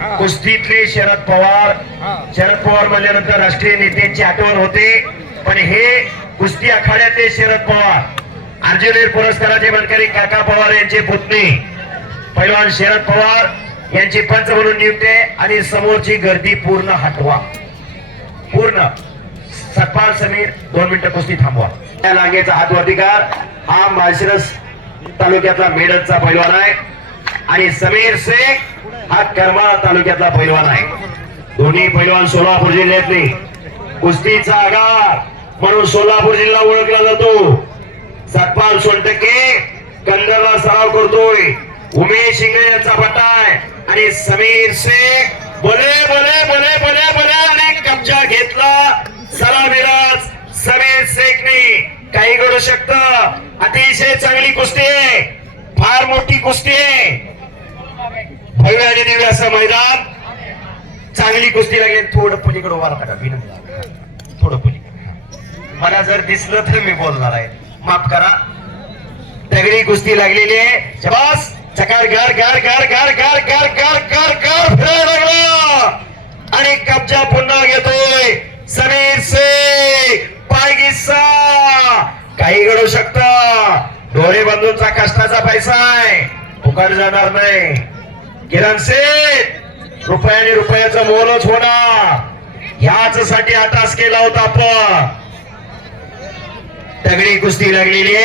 कुस्तीतले शरद पवार. शरद पवार म्हणल्यानंतर राष्ट्रीय नेत्यांची आठवण होते. पण हे कुस्ती आखाड्यातले शरद पवार. अर्जुनवीर पुरस्काराचे बनकरी काका पवार यांचे पुतणे. पैलवान शरद पवार यांची पंच म्हणून नियुक्ती आहे आणि समोरची गर्दी पूर्ण हटवा. पूर्ण. सतपाल समीर दोन मिनिटं कुस्ती थांबवा. त्या लांगेचा हात वरती कर हा माळशिरस तालुक्यातला मेडतचा पैलवान आहे. आणि समीर शेख हा करमाळा तालुक्यातला पैलवान आहे. दोन्ही पैलवान सोलापूर जिल्ह्यातले. कुस्तीचा आगार म्हणून सोलापूर जिल्हा ओळखला जातो. सतपाल सोनटके कंदरला सराव करतोय. उमेश शिंगे यांचा पट्टा आहे. आणि समीर शेख बोले बोले बोले बोले बोले आणि कब्जा घेतला. सलामीराज समीर शेखने. काही करू शकत. अतिशय चांगली कुस्ती आहे. फार मोठी कुस्ती आहे. भव्य आणि दिव्य असं मैदान. चांगली कुस्ती लागेल. थोडं पलीकडे उभा राहता विनंती. थोडं पलीकडे. मला जर दिसलं तर मी बोलणार आहे. माफ करा. तगडी कुस्ती लागलेली आहे. शबास. चकार घर घर घर घर घर घर घर घर घर फिरायला लागला. आणि कब्जा पुन्हा घेतोय. समीर से पायगिस्सा काही घडू शकत. डोळे बंधूंचा कष्टाचा पैसा आहे. फुकट जाणार नाही. किरण सेठ रुपयाने रुपयाचं मोलच होणार. ह्याच साठी हा केला होता आपण. तगडी कुस्ती लागलेली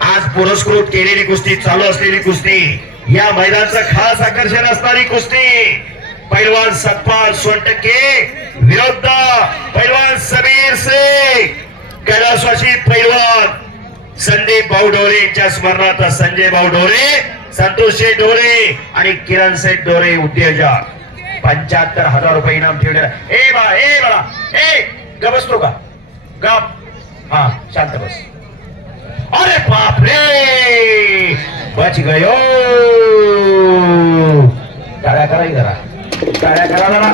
आज पुरस्कृत केलेली कुस्ती चालू असलेली कुस्ती. या मैदानचं खास आकर्षण असणारी कुस्ती. पैलवान सतपाल सोनटक्के विरुद्ध पैलवान समीर सिंग. कैलासवासी पैलवान संदीप भाऊ डोरे यांच्या स्मरणार्थ संजय भाऊ डोरे संतोष शेठ डोरे आणि किरण शेठ डोरे उद्योजक. पंच्याहत्तर हजार रुपये इनाम ठेवले ए बा ए बा ए ग बसतो का? गप. हा शांत बस. अरे बाप रे बच गयो. टाळ्या करा करा जरा. टाळ्या करा जरा.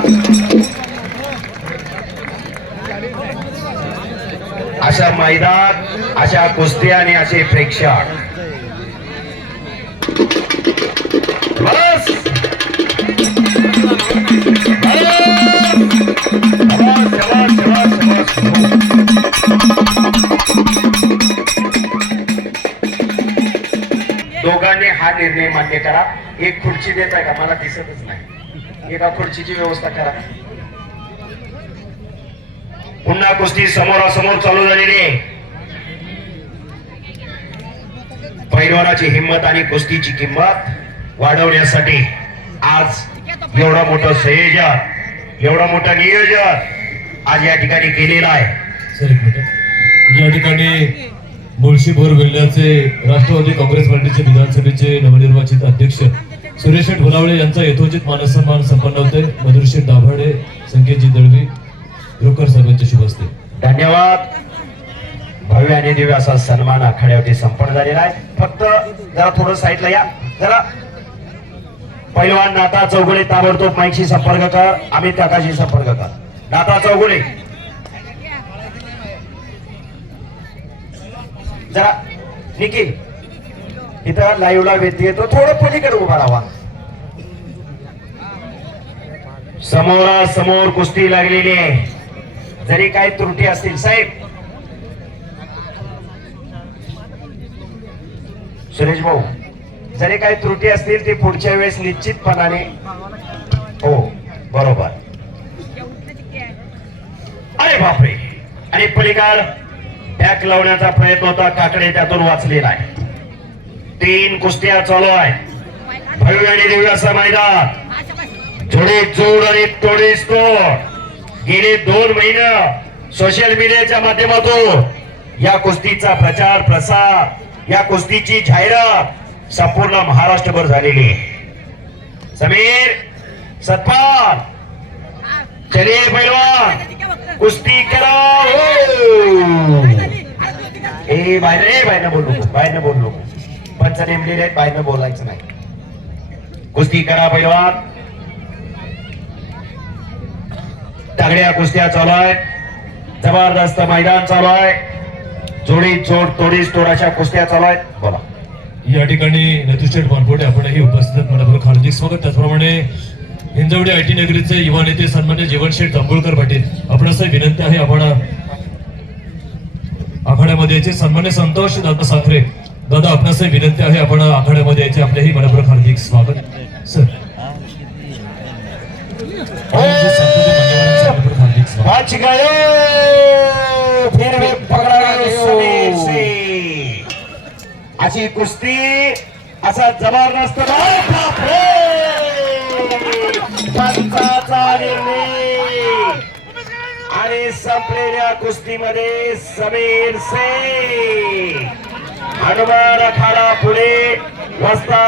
अशा मैदान अशा कुस्ती आणि असे प्रेक्षक बस शाबास, शाबास, शाबास, शाबास. दोघांनी हा निर्णय मान्य करा. एक खुर्ची देत आहे का? मला दिसतच नाही. एका खुर्चीची व्यवस्था करा. पुन्हा कुस्ती समोरासमोर चालू झालेली आहे. पैलवानाची हिंमत आणि कुस्तीची किंमत. वाढवण्यासाठी आज एवढा मोठं संयोजन एवढा मोठं नियोजन आज या ठिकाणी केलेलं आहे. या ठिकाणी मुळशी भोर जिल्ह्याचे राष्ट्रवादी काँग्रेस पार्टीचे विधानसभेचे नवनिर्वाचित अध्यक्ष सुरेश शेठ होलावळे यांचा यथोचित मानसन्मान संपन्न होते मधुरशेठ दाभाडे संकेतजी दळवी रोकर साहेबांचे शुभ असते धन्यवाद. भव्य आणि दिव्य असा सन्मान आखाड्यावरती संपन्न झालेला आहे. फक्त जरा थोडं साईडला या. जरा पैलवान नाता चौगुले ताबडतोब माईकशी संपर्क कर अमित काकाशी संपर्क कर. नाता चौगुले. जरा निखिल इथं लाईव्हला व्यक्ती येतो. थोडं पलीकडे उभा राहा. समोरासमोर कुस्ती लागलेली आहे. जरी काही त्रुटी असतील साहेब. सुरेश भाऊ जरी काही त्रुटी असतील ती पुढच्या वेळेस निश्चितपणाने हो बरोबर. अरे बापरे! आणि पलीकड बॅक लावण्याचा प्रयत्न होता काकडे त्यातून वाचलेला आहे तीन कुस्त्या चालू आहे भव्य आणि दिव्य असं मैदान. थोडे जोड आणि तोडे तोड गेले दोन महिने सोशल मीडियाच्या माध्यमातून या कुस्तीचा प्रचार प्रसार या कुस्तीची जाहिरात संपूर्ण महाराष्ट्रभर झालेली आहे. समीर सत्पाल चले पैलवान कुस्ती करा हो. ए बाय ए बायनं बोल नको बायनं बोल. नको पंच नेमलेले आहेत बायनं बोलायचं नाही. कुस्ती करा पैलवान तगड्या कुस्त्या चालू आहेत. जबरदस्त मैदान चालू आहे. जोडी जोड तोडीस तोड अशा कुस्त्या चालू आहेत. बोला. या ठिकाणी नथुशेठ बनपोटे आपणही उपस्थित आहेत. मनपूर्वक हार्दिक स्वागत. त्याचप्रमाणे हिंजवडी आय टी नगरीचे युवा नेते सन्मान्य जीवनशेठ जांभूळकर पाटील. आपणास विनंती आहे आपण आखाड्यामध्ये यायचे. सन्मान्य संतोष दादा साखरे. दादा आपणास विनंती आहे आपण आखाड्यामध्ये यायचे. आपल्याही मनपूर्वक हार्दिक स्वागत. सर. स्वागत पाच गयो फिर वे पकडा गयो समीर सिंग. अशी कुस्ती असा जबरदस्त पंचाचा आणि संपलेल्या कुस्तीमध्ये समीर से हनुमान अखाडा पुढे वस्ता